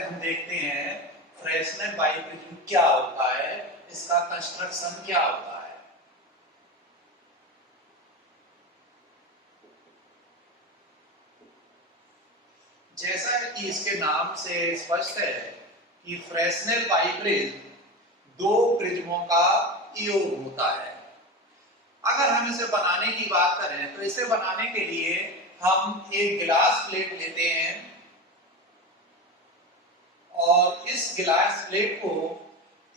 पहले हम देखते हैं फ्रेस्नेल बाइप्रिज्म क्या होता है, इसका कंस्ट्रक्शन क्या होता है। जैसा कि इसके नाम से स्पष्ट है कि फ्रेस्नेल बाइप्रिज्म दो प्रिज्मों का योग होता है। अगर हम इसे बनाने की बात करें तो इसे बनाने के लिए हम एक गिलास प्लेट लेते हैं और इस गिलास प्लेट को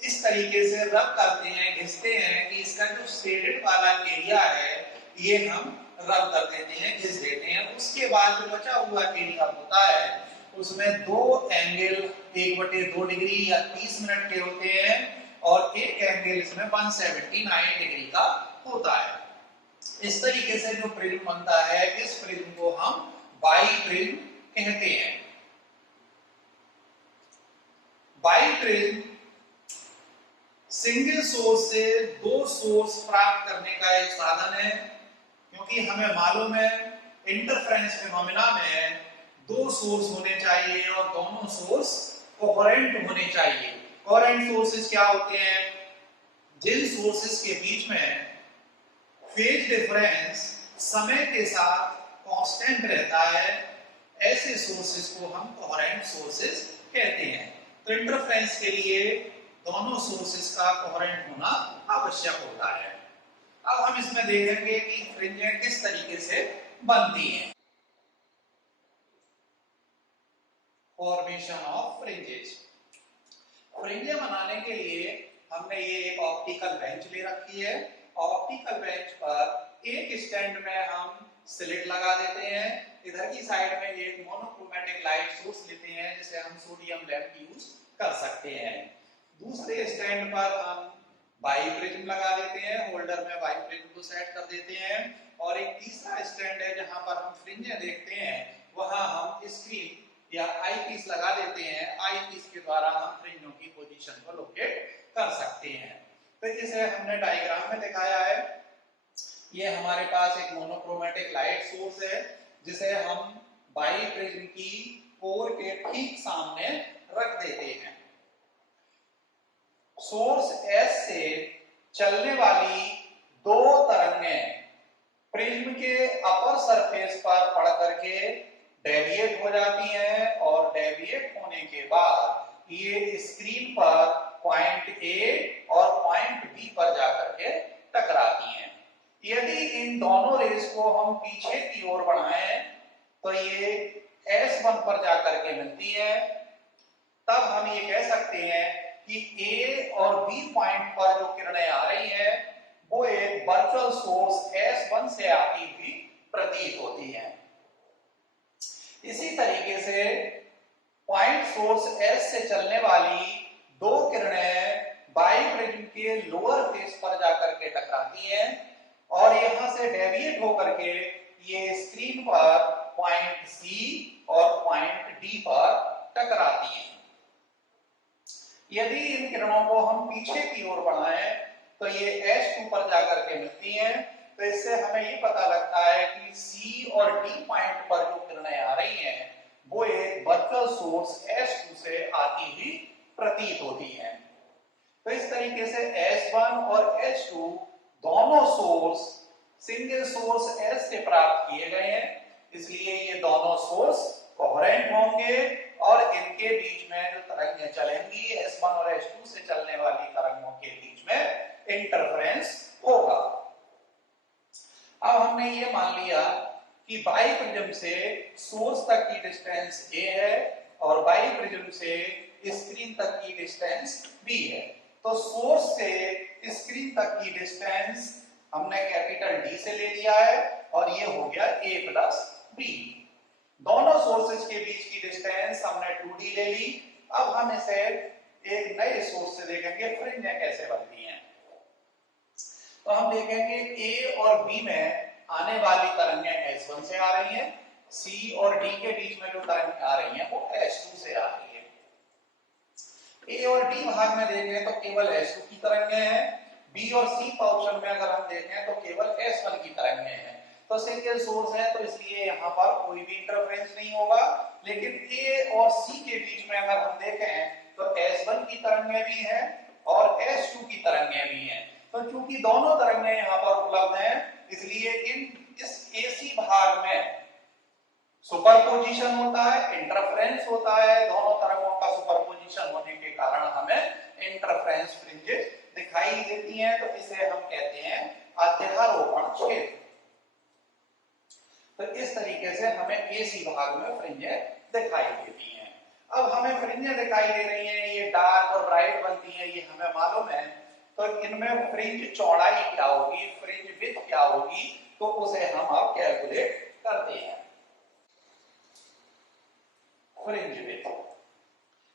इस तरीके से रब करते हैं, घिसते हैं कि इसका जो शेडेड वाला एरिया है ये हम रब कर देते हैं, घिस देते हैं। उसके बाद जो बचा हुआ एरिया होता है उसमें दो एंगल 1/2 डिग्री या 30 मिनट के होते हैं और एक एंगल इसमें 179 डिग्री का होता है। इस तरीके से जो प्रिज्म बनता है इस प्रिज्म को हम बाइप्रिज्म कहते हैं। बाइप्रिज्म सिंगल सोर्स से दो सोर्स प्राप्त करने का एक साधन है, क्योंकि हमें मालूम है इंटरफेरेंस फिनोमेना में दो सोर्स होने चाहिए और दोनों सोर्स कोहेरेंट होने चाहिए। कोहेरेंट सोर्सेस क्या होते हैं? जिन सोर्सेस के बीच में फेज डिफरेंस समय के साथ कांस्टेंट रहता है ऐसे सोर्सेस को हम कोहेरेंट सोर्सेस कहते हैं। तो इंटरफेरेंस के लिए दोनों सोर्सेस का कोहेरेंट होना आवश्यक होता है। अब हम इसमें देखेंगे कि फ्रिंजें किस तरीके से बनती हैं। Formation of fringes. फ्रिंजें बनाने के लिए हमने ये एक ऑप्टिकल बेंच ले रखी है। ऑप्टिकल बेंच पर एक स्टैंड में हम स्लिट लगा देते हैं। इधर की साइड में एक मोनोक्रोमैटिक लाइट सोर्स लेते हैं जिसे हम सोडियम लैंप यूज कर सकते हैं। दूसरे स्टैंड पर हम बाइप्रिज्म लगा देते हैं, होल्डर में बाइप्रिज्म को सेट कर देते हैं और एक तीसरा स्टैंड है जहां पर हम फ्रिंजें देखते हैं वहां हम स्क्रीन या आई पीस लगा देते हैं। आई पीस के द्वारा हम फ्रिंजों की पोजीशन को लोकेट कर सकते हैं। तो इसे हमने डायग्राम में दिखाया है। ये हमारे पास एक मोनोक्रोमैटिक लाइट सोर्स है जिसे हम बाइप्रिज्म की कोर के ठीक सामने रख देते हैं। सोर्स एस से चलने वाली दो तरंगें प्रिज्म के अपर सरफेस पर पड़ करके डेविएट हो जाती हैं और डेविएट होने के बाद ये स्क्रीन पर पॉइंट ए और पॉइंट बी पर जाकर के टकराती हैं। यदि इन दोनों रेस को हम पीछे की ओर बढ़ाएं तो ये S1 पर जाकर के मिलती है। तब हम ये कह सकते हैं कि A और B पॉइंट पर जो किरणें आ रही हैं वो एक वर्चुअल सोर्स S1 से आती हुई प्रतीत होती हैं। इसी तरीके से पॉइंट सोर्स S से चलने वाली दो किरणें बाइप्रिज्म के लोअर फेस पर जाकर के टकराती हैं और यहां से डेविएट होकर के ये स्क्रीन पर पॉइंट C और पॉइंट D पर टकराती हैं। यदि इन किरणों को हम पीछे की ओर बढ़ाएं तो ये S2 पर जाकर के मिलती हैं। तो इससे हमें ये पता लगता है कि C और D पॉइंट पर जो किरणें आ रही हैं वो एक वर्चुअल सोर्स S2 से आती हुई प्रतीत होती हैं। तो इस तरीके से S1 और H2 दोनों सोर्स सिंगल सोर्स S से प्राप्त किए गए हैं, इसलिए ये दोनों सोर्स कोहेरेंट होंगे और इनके बीच में जो तरंगें चलेंगी S1 और S2 से चलने वाली तरंगों के बीच में इंटरफेरेंस होगा। अब हमने ये मान लिया कि बाइप्रिज्म से सोर्स तक की डिस्टेंस A है और बाइप्रिज्म से स्क्रीन तक की डिस्टेंस B है। तो सोर्स से स्क्रीन तक की डिस्टेंस हमने कैपिटल D से ले लिया है और ये हो गया A प्लस B। दोनों सोर्सेज के बीच की डिस्टेंस हमने 2D ले ली। अब हम इसे एक नए सोर्स से देखेंगे फ्रिंजें कैसे बनती हैं। तो हम देखेंगे A और B में आने वाली तरंगें S1 से आ रही हैं, C और D के बीच में जो तरंगें आ रही हैं वो S2 से आ रही है। A और D भाग में देखें तो केवल S2 की तरंगें हैं। B और C ऑप्शन में अगर हम देखें तो केवल S1 की तरंगें हैं। तो सिंगल सोर्स है तो इसलिए यहाँ पर कोई भी इंटरफेरेंस नहीं होगा। लेकिन ए और सी के बीच में अगर हम देखें तो S1 की तरंगें भी हैं और S2 की तरंगें भी हैं। तो चूंकि दोनों तरंगें यहाँ पर उपलब्ध हैं इसलिए इस AC भाग में सुपरपोजिशन होता है, इंटरफेरेंस होता है। दोनों तरंगों का सुपरपोजिशन होने के कारण हमें इंटरफेरेंस फ्रिंजेस दिखाई देती हैं। तो इसे हम कहते हैं अध्यारोपण क्षेत्र। तो इस तरीके से हमें AC भाग में फ्रिंजें दिखाई देती हैं। अब हमें फ्रिंजें दिखाई दे रही हैं, ये डार्क और ब्राइट बनती हैं, ये हमें मालूम है। तो इनमें फ्रिंज चौड़ाई क्या होगी, फ्रिंज विड्थ क्या होगी, तो उसे हम अब कैलकुलेट करते हैं। फ्रिंज विड्थ,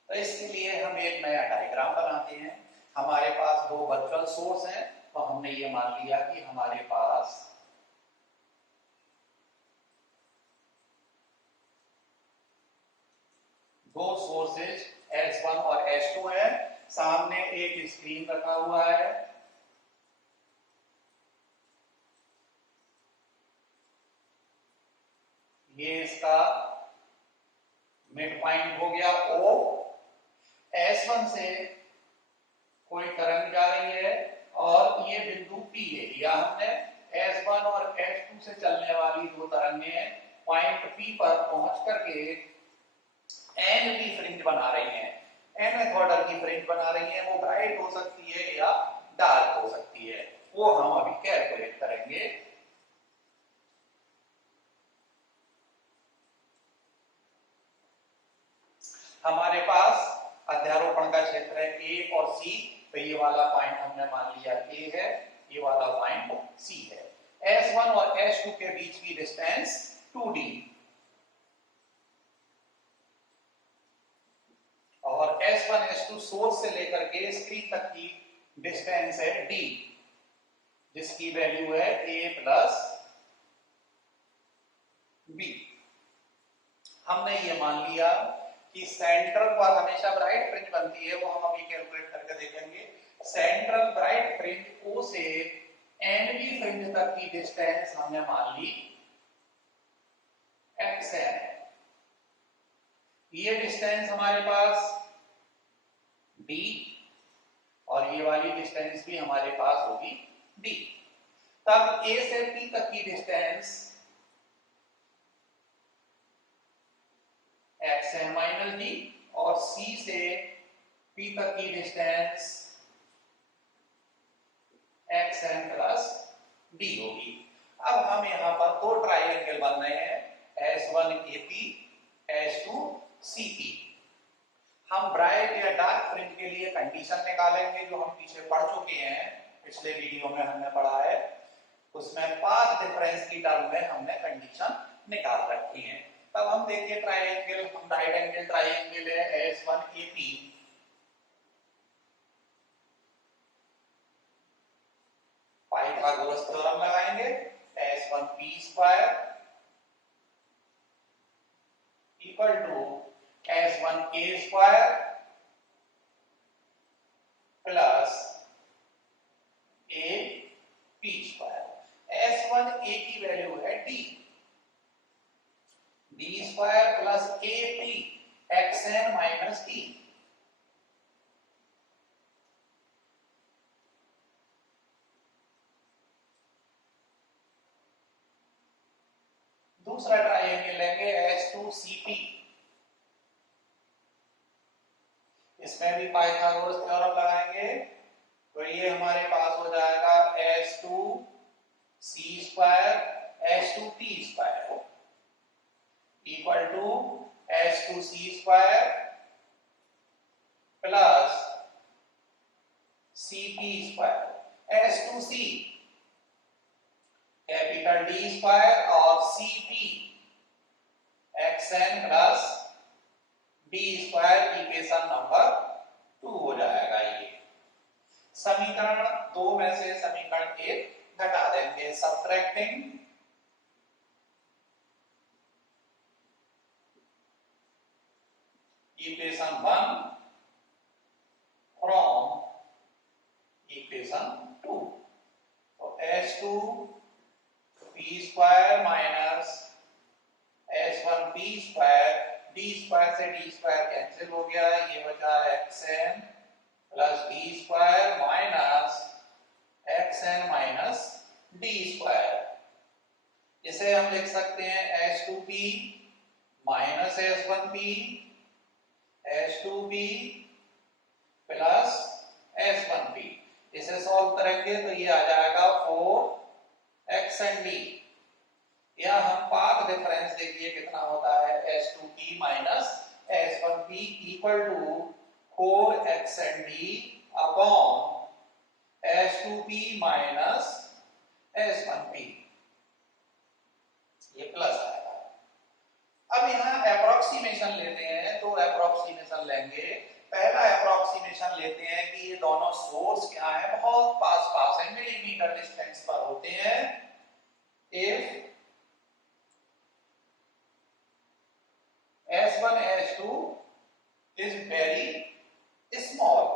तो इसके लिए हम एक नया डायग्राम बनाते हैं। हमारे पास दो वर्चुअल सोर्स हैं, तो हमने ये मान लिया कि हमारे पास दो सोर्सेज S1 और S2 है। सामने एक स्क्रीन रखा हुआ है। ये इसका मिड पॉइंट हो गया O। S1 से कोई तरंग जा रही है और ये बिंदु P ले लिया हमने। S1 और S2 से चलने वाली दो तरंगें पॉइंट P पर पहुंच करके एन की फ्रिंज बना रही हैं। एन ऑर्डर की फ्रिंज बना रही हैं। वो ब्राइट हो सकती है या डार्क हो सकती है, वो हम अभी कैलकुलेट करेंगे। हमारे पास अध्यारोपण का क्षेत्र है ए और सी। तो ये वाला पॉइंट हमने मान लिया ए है, ये वाला पॉइंट सी है। S1 और S2 के बीच की डिस्टेंस 2d और S1 S2 सोर्स से लेकर के स्क्रीन तक की डिस्टेंस है d, जिसकी वैल्यू है a प्लस b। हमने ये मान लिया कि सेंट्रल पर हमेशा ब्राइट फ्रिंज बनती है, वो हम अभी कैलकुलेट करके देखेंगे। सेंट्रल ब्राइट फ्रिंज O से एनबी फ्रिंज तक की डिस्टेंस हमने मान ली xn है। ये डिस्टेंस हमारे पास d और ये वाली डिस्टेंस भी हमारे पास होगी d। तब A से P तक की डिस्टेंस xn माइनस d और C से P तक की डिस्टेंस xn प्लस d होगी। अब हम यहाँ पर दो ट्राइंगल बन रहे हैं, S1AP S2CP। हम ब्राइट या डार्क फ्रिंज के लिए कंडीशन निकालेंगे जो हम पीछे पढ़ चुके हैं, पिछले वीडियो में हमने पढ़ा है। उसमें पाथ डिफरेंस की टर्म में हमने कंडीशन निकाल रखी है। तब हम देखिए ट्राइंगल, हम राइट एंगल ट्राइंगल है S1AP। पाइथागोरस थ्योरम लगाएंगे। S1P square equal to S1A square plus AP square. S1A की वैल्यू है d, d square plus AP xn minus d। दूसरा ट्राइंगल लेंगे S2CP। इसमें भी पाइथागोरस थ्योरम लगाएंगे। तो ये हमारे पास हो जाएगा S2C square S2P square equal to S2C square plus CP square. S2C capital D square और CP xn plus d square equation number 2 हो जाएगा। ये समीकरण 2 में से समीकरण 1 घटा देंगे। Subtracting equation 1 from equation 2। तो S2P स्क्वायर कैंसिल हो गया, ये बचा xn plus D square minus xn minus D square. इसे हम लिख सकते हैं h2p minus s1p h2p plus s1p। इसे सॉल्व करेंगे तो ये आ जाएगा 4xnd। या हम पाथ डिफरेंस देखिए कितना होता है, h2p minus s1p equal to 4xnd upon h2p minus s1p, ये प्लस आएगा। अब यहाँ अप्रोक्सीमेशन लेते हैं, तो अप्रोक्सीमेशन लेंगे। पहला अप्रोक्सीमेशन लेते हैं कि ये दोनों सोर्स क्या है, बहुत पास पास है, मिलीमीटर डिस्टेंस पर होते हैं। If S1 S2 is very small,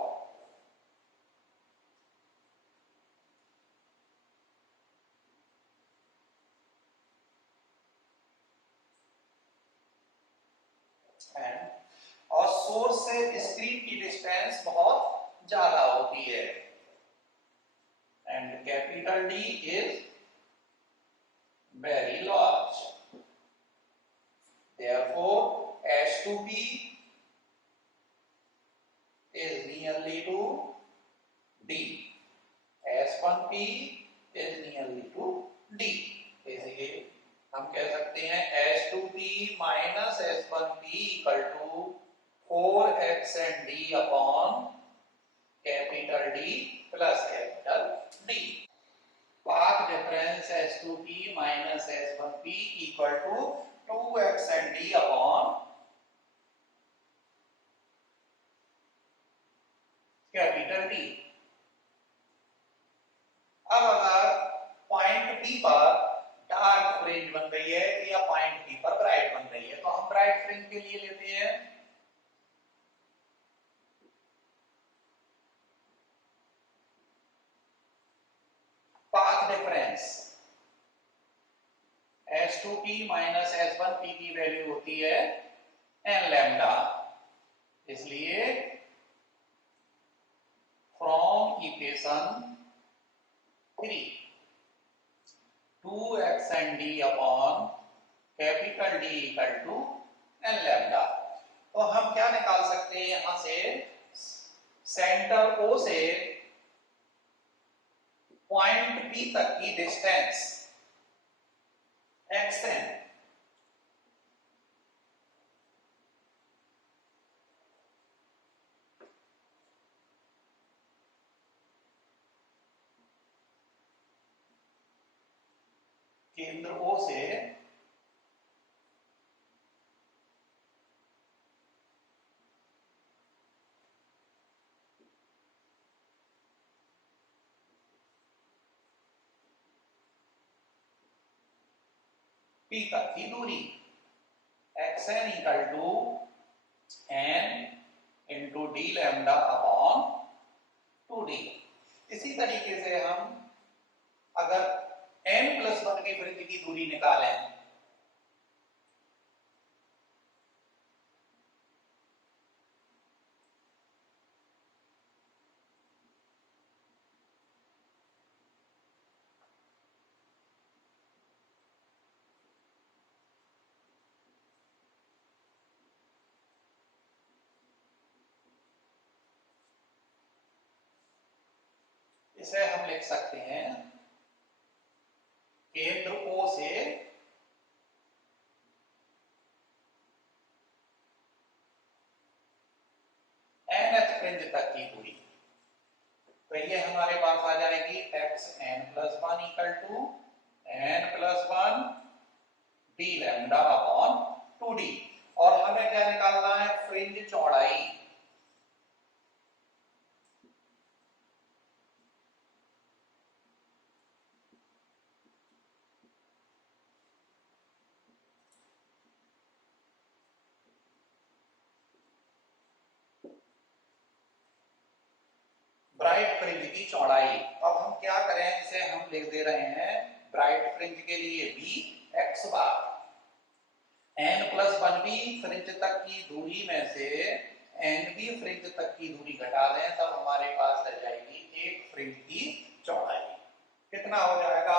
और सोर्स से स्क्रीन की डिस्टेंस बहुत ज्यादा होती है, and capital D is very large. Therefore H2P is nearly to D, S1P is nearly to D। इसलिए हम कह सकते हैं H2P minus S1P equal to 4xnd upon capital D plus capital D। Path difference H2P minus S1P equal to 2xnd upon capital D। अब अगर point P पर dark fringe बन गई है या पॉइंट P पर ब्राइट बन गई है, तो हम ब्राइट फ्रिंज के लिए लेते हैं path difference H2P minus S1P की वैल्यू होती है n लैम्डा। इसलिए from equation 3 2xnd upon capital D equal to n lambda. तो हम क्या निकाल सकते हैं यहां से, सेंटर O से पॉइंट P तक की डिस्टेंस xn केंद्र O से P तक की दूरी xn equal to n into D lambda upon 2d। इसी तरीके से हम अगर n+1 की फ्रिंज की दूरी निकालें, इसे हम लिख सकते हैं केंद्र O से nth फ्रिंज तक की दूरी। तो ये हमारे पास आ जाएगी xn+1 equal to n+1 d lambda upon 2d। और हमें क्या निकालना है, फ्रिंज चौड़ाई। ब्राइट फ्रिंज की चौड़ाई। अब हम क्या करें, इसे हम लिख दे रहे हैं ब्राइट फ्रिंज के लिए b x बार, n+1b फ्रिंज तक की दूरी में से फ्रिंज तक की दूरी घटा दें तब हमारे पास रह जाएगी एक फ्रिंज की चौड़ाई। कितना हो जाएगा,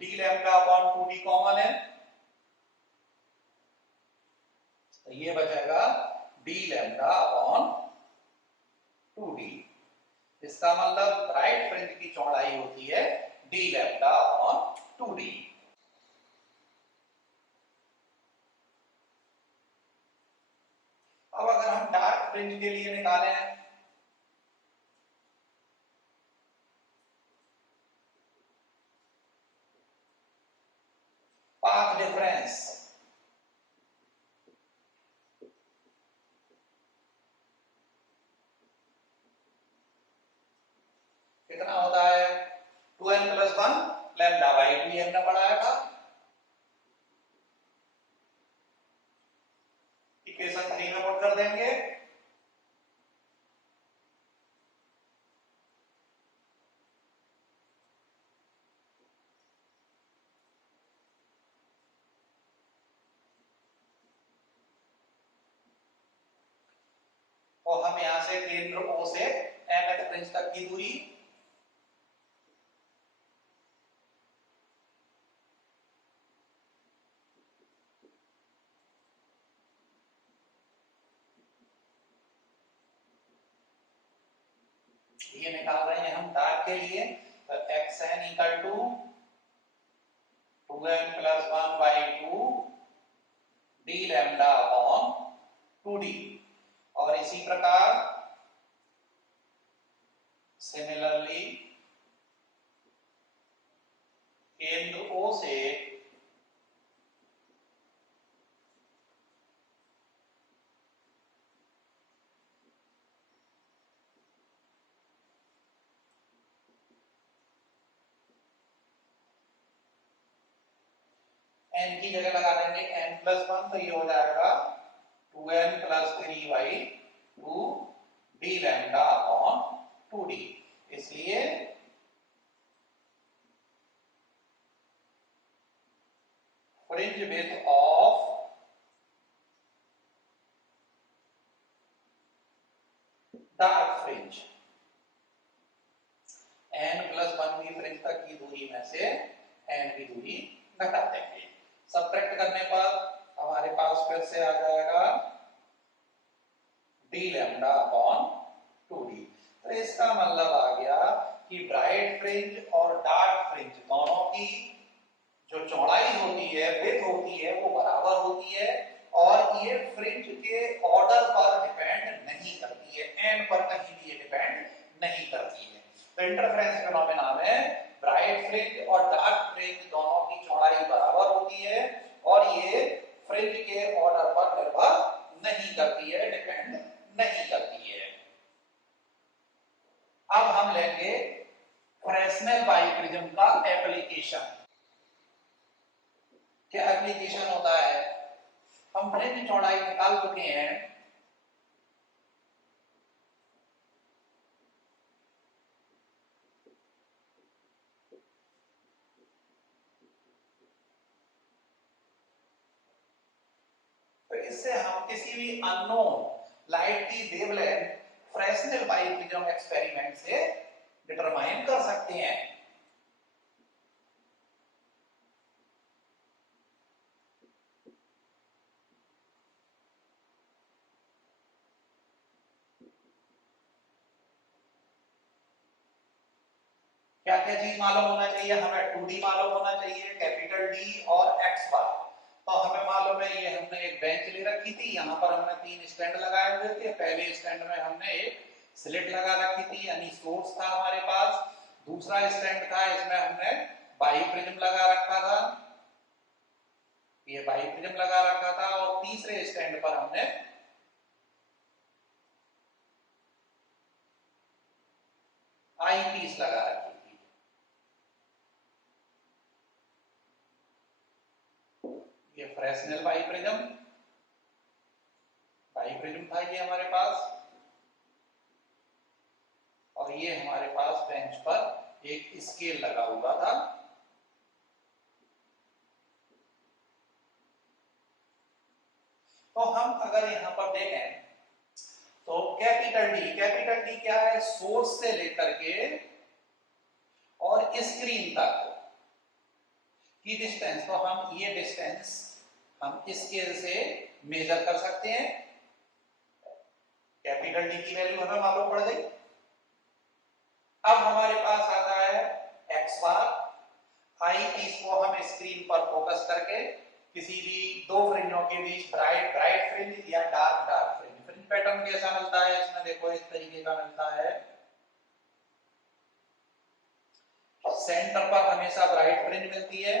D lambda upon 2d common है तो ये बचेगा डी लैम्डा अपॉन 2d। इसका मतलब ब्राइट फ्रिंज की चौड़ाई होती है डी लैम्डा अपॉन 2d। अब अगर हम डार्क फ्रिंज के लिए निकालें, पाथ डिफरेंस कितना होता है, 2n प्लस 1 लैम्डा बाई 2 हमने पढ़ाया था। इक्वेशन 3 में पुट कर देंगे, और हम यहां से केंद्र O से mth फ्रिंज तक की दूरी ये निकाल रहे हैं हम डार्क के लिए। तो xn equal to 2n plus 1 by 2 D lambda upon 2d। और इसी प्रकार सिमिलरली केंद्र O से n की जगह लगा देंगे n प्लस 1 तो ये हो जाएगा 2n plus 3 by 2 D lambda upon 2d। इसलिए fringe width of dark fringe n plus 1 की फ्रिंज तक की दूरी में से n की दूरी घटा देंगे। सबट्रैक्ट करने पर हमारे पास फिर से आ जाएगा डी लैम्डा अपॉन 2d। तो इसका मतलब आ गया कि ब्राइट फ्रिंज और डार्क फ्रिंज दोनों की जो चौड़ाई होती है, विड्थ होती है, वो बराबर होती है और ये फ्रिंज के ऑर्डर पर डिपेंड नहीं करती है, n पर कहीं भी ये डिपेंड नहीं करती है। तो इंटरफेरेंस फिनोमेना में ब्राइट फ्रिंज और डार्क फ्रिंज दोनों की चौड़ाई बराबर होती है और ये फ्रिंज के ऑर्डर पर निर्भर नहीं करती है, डिपेंड नहीं करती है। अब हम लेंगे फ्रेस्नेल बाइप्रिज्म का एप्लीकेशन। क्या एप्लीकेशन होता है, हम फ्रिंज चौड़ाई निकाल चुके हैं, तो इससे हम किसी भी अननोन लाइट की वेवलेंथ फ्रेस्नेल बाइप्रिज्म एक्सपेरिमेंट से डिटरमाइन कर सकते हैं। क्या क्या चीज मालूम होना चाहिए हमें, 2D मालूम होना चाहिए, कैपिटल डी और x बार। तो हमें मालूम है ये हमने एक बेंच ले रखी थी, यहाँ पर हमने 3 स्टैंड लगाए हुए थे। पहले स्टैंड में हमने एक स्लिट लगा रखी थी यानी सोर्स था हमारे पास। दूसरा स्टैंड था, इसमें हमने बाइप्रिज्म लगा रखा था, ये बाइप्रिज्म लगा रखा था। और तीसरे स्टैंड पर हमने आई पीस लगा रखी थी। ये फ्रेस्नेल बाइप्रिज्म था ये हमारे पास, और ये हमारे पास बेंच पर एक स्केल लगा हुआ था। तो हम अगर यहां पर देखें तो कैपिटल डी क्या है, सोर्स से लेकर के और स्क्रीन तक की डिस्टेंस। तो हम ये डिस्टेंस हम स्केल से मेजर कर सकते हैं। कैपिटल डी की वैल्यू हमें मालूम पड़ गई। अब हमारे पास आता है एक्स बार। आई पीस को हम स्क्रीन पर फोकस करके किसी भी दो फ्रिंजों के बीच ब्राइट फ्रिंज या डार्क फ्रिंज पैटर्न कैसा मिलता है इसमें देखो, इस तरीके का मिलता है। सेंटर पर हमेशा ब्राइट फ्रिंज मिलती है।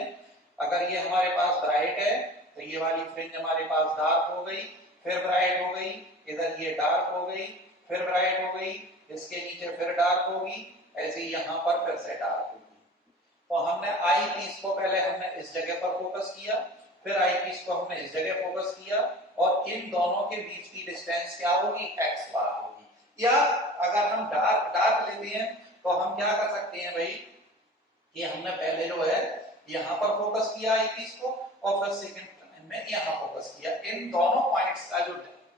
अगर ये हमारे पास ब्राइट है तो ये वाली फ्रिंज हमारे पास डार्क हो गई, फिर ब्राइट हो गई, इधर ये डार्क हो गई, फिर ब्राइट हो गई, इसके नीचे फिर डार्क होगी, ऐसे ही यहाँ पर फिर से डार्क होगी। तो हमने आई पीस को पहले हमने इस जगह पर फोकस किया, फिर आई पीस को हमने इस जगह फोकस किया, और इन दोनों के बीच की डिस्टेंस क्या होगी, एक्स बार होगी। या अगर हम डार्क लेते हैं तो हम क्या कर सकते हैं भाई, ये हमने पहले जो है यहाँ पर फोकस किया आई पीस को, और फिर सेकंड में यहाँ फोकस किया। इन दोनों पॉइंट्स का जो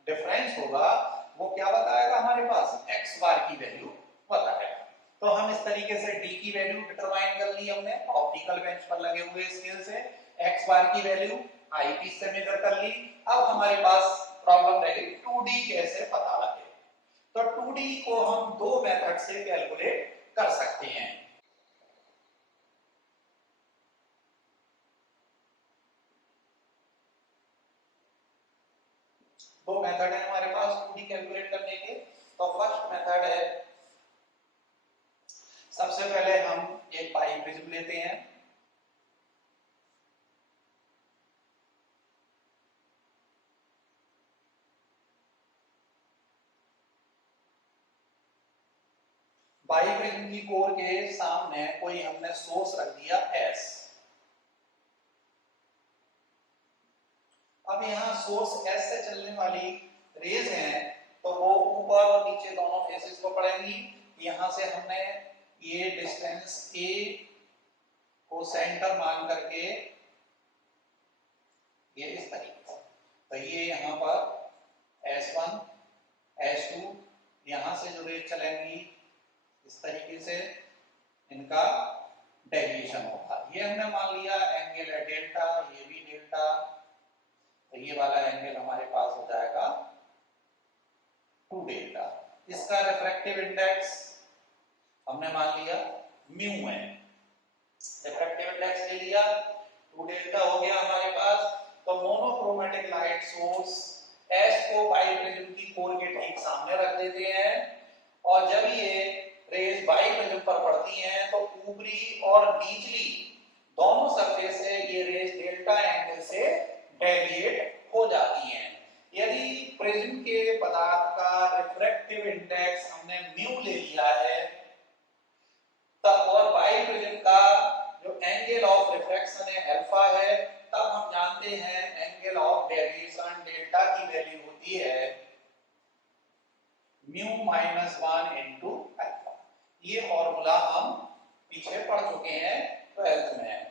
डिफरेंस होगा वो क्या बताएगा, हमारे पास एक्स बार की वैल्यू बताएगा। तो हम इस तरीके से डी की वैल्यू डिटरमाइन कर ली हमने ऑप्टिकल बेंच पर लगे हुए स्केल से। एक्स बार की वैल्यू आई पीस से मेजर कर ली। अब हमारे पास प्रॉब्लम रह गई 2D कैसे पता लगे। तो 2D को हम दो मेथड से कैलकुलेट कर सकते हैं। दो मेथड है हमारे पास 2D कैलकुलेट करने के। तो फर्स्ट मेथड है, सबसे पहले हम एक पाई प्रिज्म लेते हैं। बाई प्रिज्म की कोर के सामने कोई हमने सोर्स रख दिया S। अब यहाँ सोर्स S से चलने वाली रेज हैं तो वो ऊपर और नीचे दोनों फेसेस को पड़ेंगी। यहाँ से हमने ये डिस्टेंस A को सेंटर मान करके ये इस तरीके से, तो ये यहाँ पर S1 S2 यहाँ से जो रेज चलेंगी इस तरीके से इनका डेविएशन होगा। ये हमने मान लिया एंगल है डेल्टा, ये भी डेल्टा, तो ये वाला एंगल हमारे पास हो जाएगा 2 डेल्टा। इसका रिफ्रैक्टिव इंडेक्स हमने मान लिया म्यू है, रिफ्रैक्टिव इंडेक्स ले लिया, 2 डेल्टा हो गया हमारे पास। तो मोनोक्रोमेटिक लाइट सोर्स एस को बाई प्रिज्म की कोर के ठीक सामने रख देते हैं, और जब ये रेज बाई प्रिज्म पर पड़ती हैं तो ऊपरी और निचली दोनों सरफेस से ये रेज डेल्टा एंगल से डेविएट हो जाती हैं। यदि प्रिज्म के पदार्थ का रिफ्रैक्टिव इंडेक्स हमने म्यू ले लिया है तब, और बाई प्रिज्म का जो एंगल ऑफ रिफ्रैक्शन है अल्फा है, तब हम जानते हैं एंगल ऑफ डेविएशन डेल्टा की वैल्यू होती है म्यू माइनस 1 इंटू अल्फा। ये फॉर्मूला हम पीछे पढ़ चुके हैं 12th में,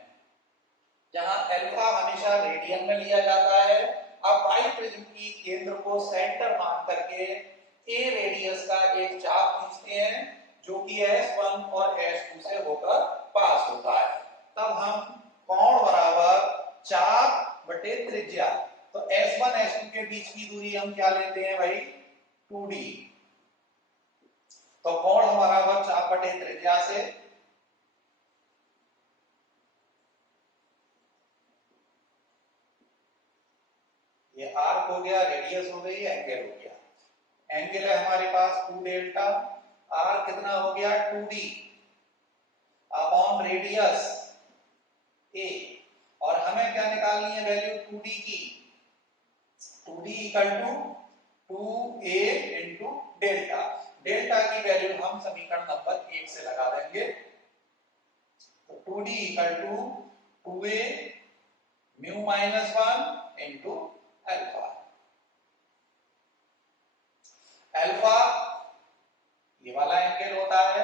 जहां अल्फा हमेशा रेडियन में लिया जाता है। अब बाई प्रिज्म की केंद्र को सेंटर मान करके ए रेडियस का एक चाप खींचते हैं जो कि S1 और S2 से होकर पास होता है। तब हम कोण बराबर चाप बटे त्रिज्या, तो S1 S2 के बीच की दूरी हम क्या लेते हैं भाई 2D। तो कोण बराबर चाप बटे त्रिज्या से ये आर्क हो गया, रेडियस हो गई, एंगल हो गया। एंगल है हमारे पास 2 डेल्टा, आर्क कितना हो गया 2D अपॉन रेडियस a, और हमें क्या निकालनी है वैल्यू 2D की, 2D equal to 2a into delta. Delta की वैल्यू हम समीकरण नंबर 1 से लगा देंगे, तो 2D equal to 2a mu minus 1 into alpha. Alpha ये वाला एंगल होता है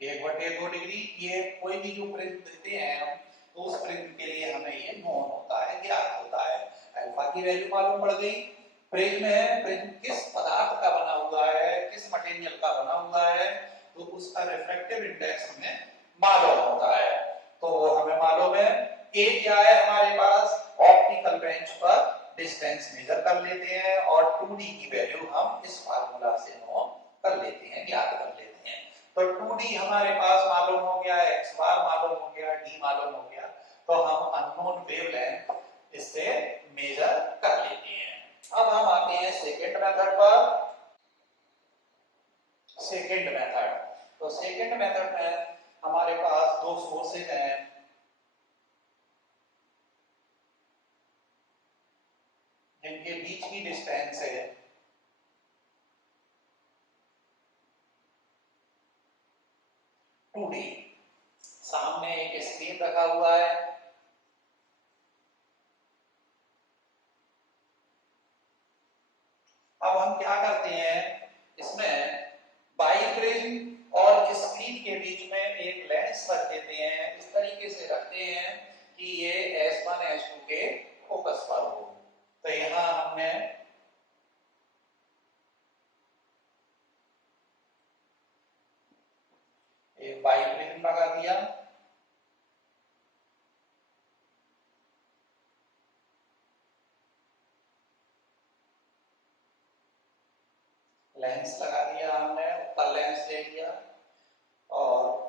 1/2 डिग्री। ये कोई भी जो प्रिज्म देते हैं हम तो उस प्रिज्म के लिए हमें ये नोन होता है, ज्ञात होता है। अल्फा की वैल्यू मालूम पड़ गई। प्रिज्म है, प्रिज्म किस पदार्थ का बना हुआ है, उसका रिफ्रैक्टिव इंडेक्स हमें मालूम होता है। तो वो हमें मालूम है। ए क्या है हमारे पास, ऑप्टिकल बेंच पर डिस्टेंस मेजर कर लेते हैं और 2d की वैल्यू हम इस फार्मूला से नो कर लेते हैं, ज्ञात कर लेते हैं। तो 2d हमारे पास मालूम हो गया, x बार मालूम हो गया, d मालूम हो गया, तो हम अननोन वेवलेंथ इससे मेजर कर लेते हैं। अब हम आते हैं सेकंड मेथड पर। सेकंड मेथड, तो सेकंड मेथड में हमारे पास दो सोर्सेज हैं, जिनके बीच की डिस्टेंस है 2d। सामने एक स्क्रीन रखा हुआ है, अब हम क्या करते हैं, इसमें बाइप्रिज्म और स्क्रीन के बीच में एक लेंस रख देते हैं, इस तरीके से रखते हैं कि ये S1 S2 के फोकस पर हो। तो यहां हमने एक बाइप्रिज्म लगा दिया, लेंस लगा दिया हमने, ऊपर लेंस ले लिया और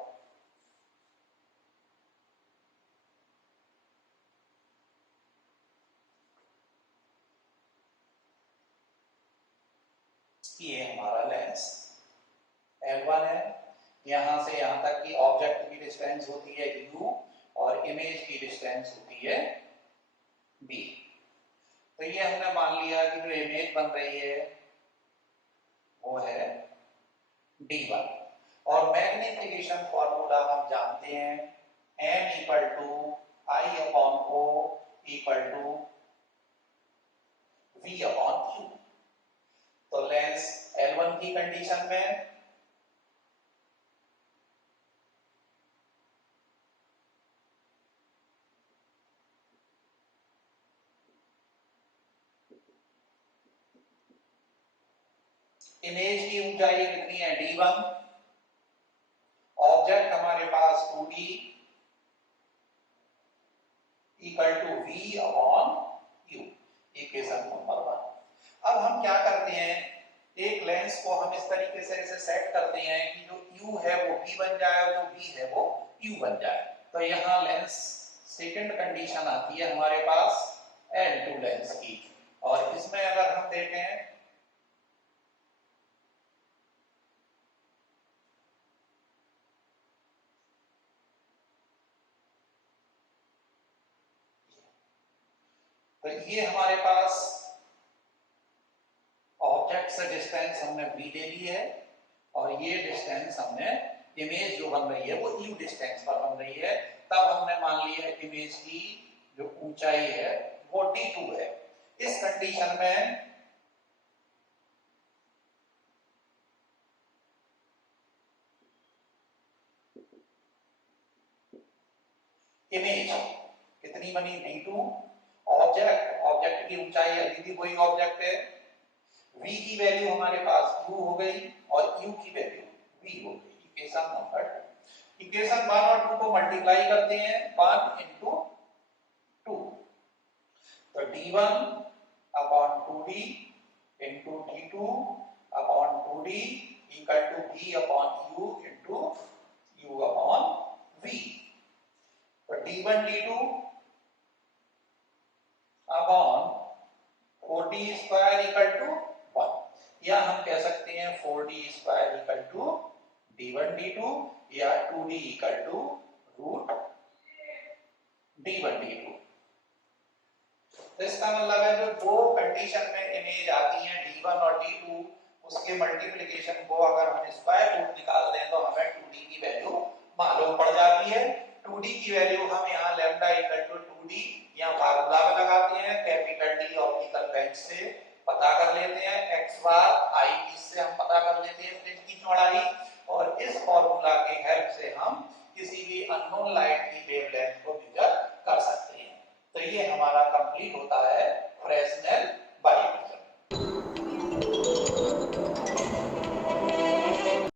ये हमारा लेंस L1 है। यहां से यहां तक की ऑब्जेक्ट की डिस्टेंस होती है u और इमेज की डिस्टेंस होती है b। तो ये हमने मान लिया कि जो इमेज बन रही है वो है d1 और मैग्निफिकेशन फॉर्मूला हम जानते हैं, m equal to I upon o equal to v upon q। तो लेंस L1 की कंडीशन में इमेज की ऊंचाई कितनी है, d1, ऑब्जेक्ट हमारे पास 2d equal to v upon u, equation number 1। अब हम क्या करते हैं, एक लेंस को हम इस तरीके से ऐसे सेट करते हैं कि जो u है वो v बन जाए और जो v है वो u बन जाए। तो यहाँ लेंस सेकंड कंडीशन आती है हमारे पास L2 लेंस की, और इसमें अगर हम देखें तो ये हमारे पास ऑब्जेक्ट से डिस्टेंस हमने v ले ली है और ये डिस्टेंस हमने इमेज जो बन रही है वो u डिस्टेंस पर बन रही है। तब हमने मान लिया इमेज की जो ऊंचाई है वो d2 है। इस कंडीशन में इमेज कितनी बनी, d2, ऑब्जेक्ट की ऊंचाई अभी भी वही ऑब्जेक्ट है, v की वैल्यू हमारे पास u हो गई और u की वैल्यू v हो गई। इक्वेशन नंबर 2, इक्वेशन 1 और 2 को मल्टीप्लाई करते हैं, 1 into 2, तो d1 upon 2d into d2 upon 2d equal to v upon u into u upon v। तो d1 d2 upon 4d square equal to 1, या हम कह सकते हैं 4d square equal to d1 d2 या 2d equal to root d1 d2। तो इसका मतलब है जो दो कंडीशन में इमेज आती है d1 और d2, उसके मल्टीप्लिकेशन को अगर हम स्क्वायर रूट निकाल दें तो हमें 2d की वैल्यू मालूम पड़ जाती है। 2d की वैल्यू हम यहाँ लैम्डा इक्वल टू 2d यहाँ फार्मूला में लगाते हैं, कैपिटल D ऑप्टिकल बेंच से पता कर लेते हैं, x बार I इससे हम पता कर लेते हैं फ्रिंज की चौड़ाई, और इस फार्मूला के हेल्प से हम किसी भी अननोन लाइट की वेवलेंथ को मेजर कर सकते हैं। तो ये हमारा कंप्लीट होता है फ्रेस्नेल